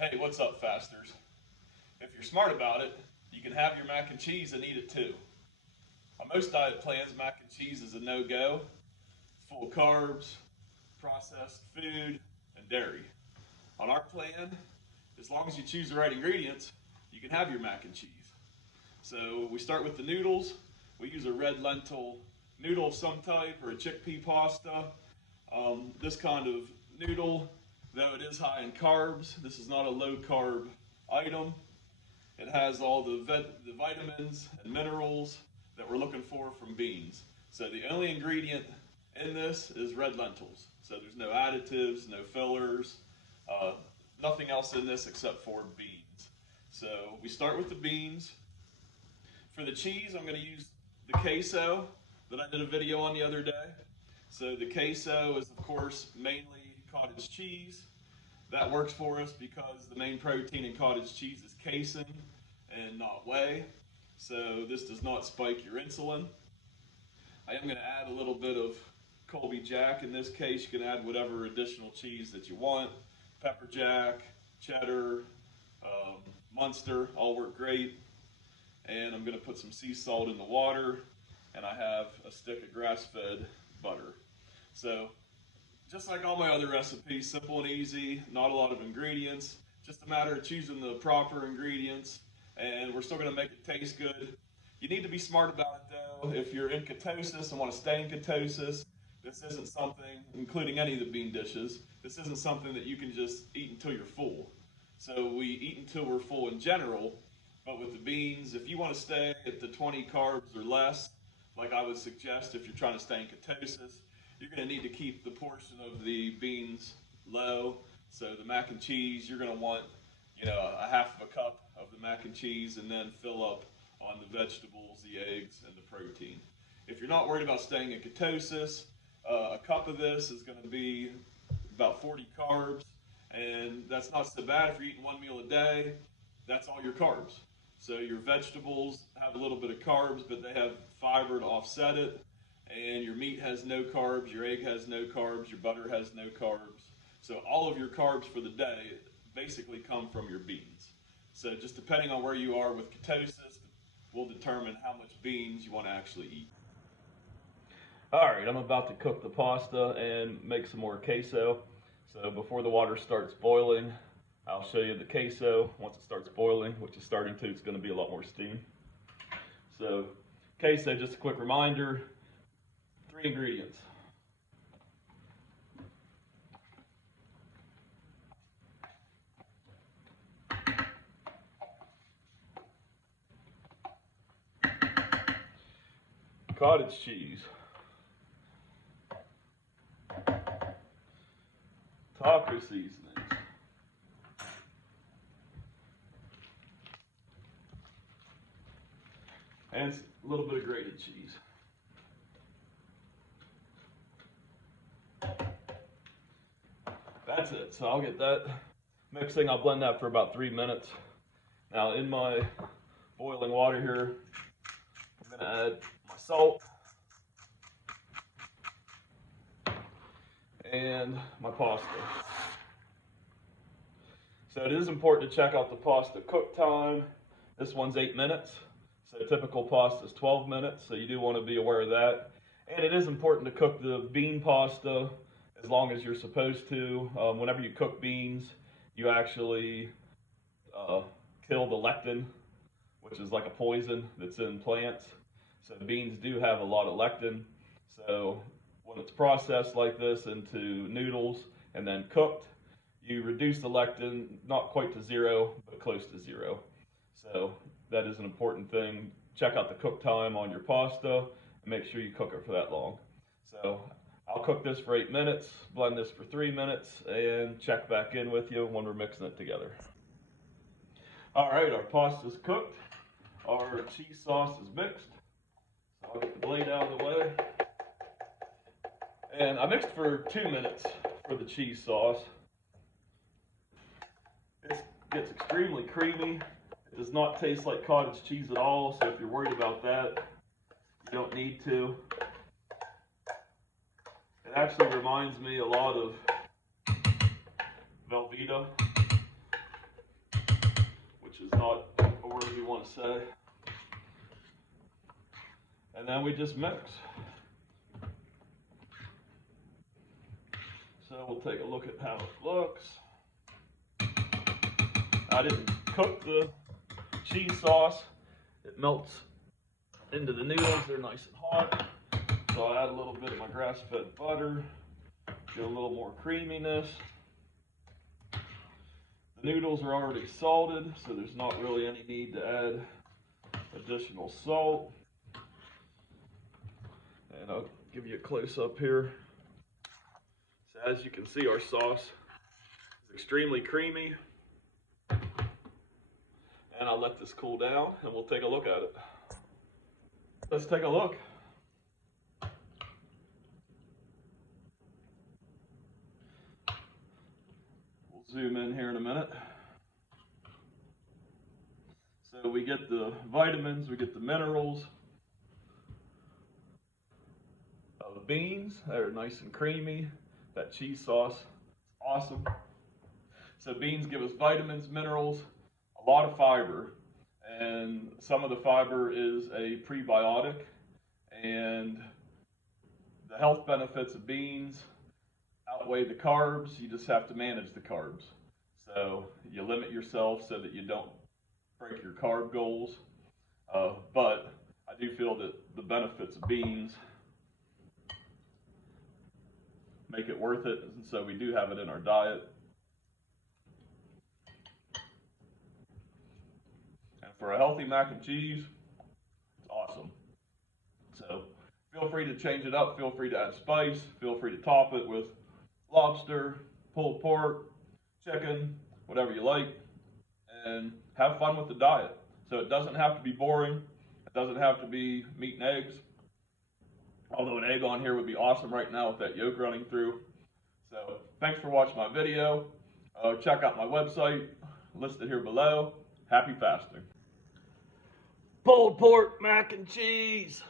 Hey, what's up, fasters? If you're smart about it, you can have your mac and cheese and eat it too. On most diet plans, mac and cheese is a no-go. It's full of carbs, processed food, and dairy. On our plan, as long as you choose the right ingredients, you can have your mac and cheese. So we start with the noodles. We use a red lentil noodle of some type or a chickpea pasta. This kind of noodle, though it is high in carbs, this is not a low carb item. It has all the vitamins and minerals that we're looking for from beans. So the only ingredient in this is red lentils. So there's no additives, no fillers, nothing else in this except for beans. So we start with the beans. For the cheese, I'm going to use the queso that I did a video on the other day. So the queso is, of course, mainly cottage cheese. That works for us because the main protein in cottage cheese is casein and not whey. So this does not spike your insulin. I am going to add a little bit of Colby Jack. In this case, you can add whatever additional cheese that you want. Pepper Jack, cheddar, Munster, all work great. And I'm going to put some sea salt in the water, and I have a stick of grass-fed butter. So just like all my other recipes, simple and easy, not a lot of ingredients, just a matter of choosing the proper ingredients, and we're still going to make it taste good. You need to be smart about it though. If you're in ketosis and want to stay in ketosis, this isn't something, including any of the bean dishes, this isn't something that you can just eat until you're full. So we eat until we're full in general, but with the beans, if you want to stay at the 20 carbs or less, like I would suggest if you're trying to stay in ketosis, you're going to need to keep the portion of the beans low. So the mac and cheese, you're going to want, a half of a cup of the mac and cheese, and then fill up on the vegetables, the eggs, and the protein. If you're not worried about staying in ketosis, a cup of this is going to be about 40 carbs, and that's not so bad if you're eating one meal a day. That's all your carbs. So your vegetables have a little bit of carbs, but they have fiber to offset it. And your meat has no carbs, your egg has no carbs, your butter has no carbs. So all of your carbs for the day basically come from your beans. So just depending on where you are with ketosis will determine how much beans you want to actually eat. All right, I'm about to cook the pasta and make some more queso. So before the water starts boiling, I'll show you the queso. Once it starts boiling, which is starting to, it's going to be a lot more steam. So queso, just a quick reminder, 3 ingredients. Cottage cheese. Taco seasonings. And a little bit of grated cheese. That's it. So I'll get that mixing. I'll blend that for about 3 minutes. Now in my boiling water here, I'm going to add my salt and my pasta. So it is important to check out the pasta cook time. This one's 8 minutes. So typical pasta is 12 minutes. So you do want to be aware of that. And it is important to cook the bean pasta as long as you're supposed to. Whenever you cook beans, you actually kill the lectin, which is like a poison that's in plants. So beans do have a lot of lectin. So when it's processed like this into noodles and then cooked, you reduce the lectin, not quite to 0, but close to 0. So that is an important thing. Check out the cook time on your pasta and make sure you cook it for that long. So I'll cook this for 8 minutes, blend this for 3 minutes, and check back in with you when we're mixing it together. All right, our pasta's cooked. Our cheese sauce is mixed. So I'll get the blade out of the way. And I mixed for 2 minutes for the cheese sauce. It gets extremely creamy. It does not taste like cottage cheese at all, so if you're worried about that, you don't need to. It actually reminds me a lot of Velveeta. want to say. And then we just mix. So we'll take a look at how it looks. I didn't cook the cheese sauce. It melts into the noodles. They're nice and hot. So I add a little bit of my grass-fed butter, get a little more creaminess. The noodles are already salted, so there's not really any need to add additional salt. And I'll give you a close-up here. So as you can see, our sauce is extremely creamy. And I'll let this cool down and we'll take a look at it. Let's take a look. We'll zoom in here in a minute. So we get the vitamins, we get the minerals of beans. They're nice and creamy. That cheese sauce, awesome. So beans give us vitamins, minerals, a lot of fiber, and some of the fiber is a prebiotic, and the health benefits of beans outweigh the carbs. You just have to manage the carbs. So you limit yourself so that you don't break your carb goals. But I do feel that the benefits of beans make it worth it, and so we do have it in our diet. And for a healthy mac and cheese, it's awesome. So feel free to change it up, feel free to add spice, feel free to top it with lobster, pulled pork, chicken, whatever you like, and have fun with the diet. So it doesn't have to be boring, it doesn't have to be meat and eggs. Although an egg on here would be awesome right now with that yolk running through. So thanks for watching my video. Check out my website, listed here below. Happy fasting. Pulled pork mac and cheese.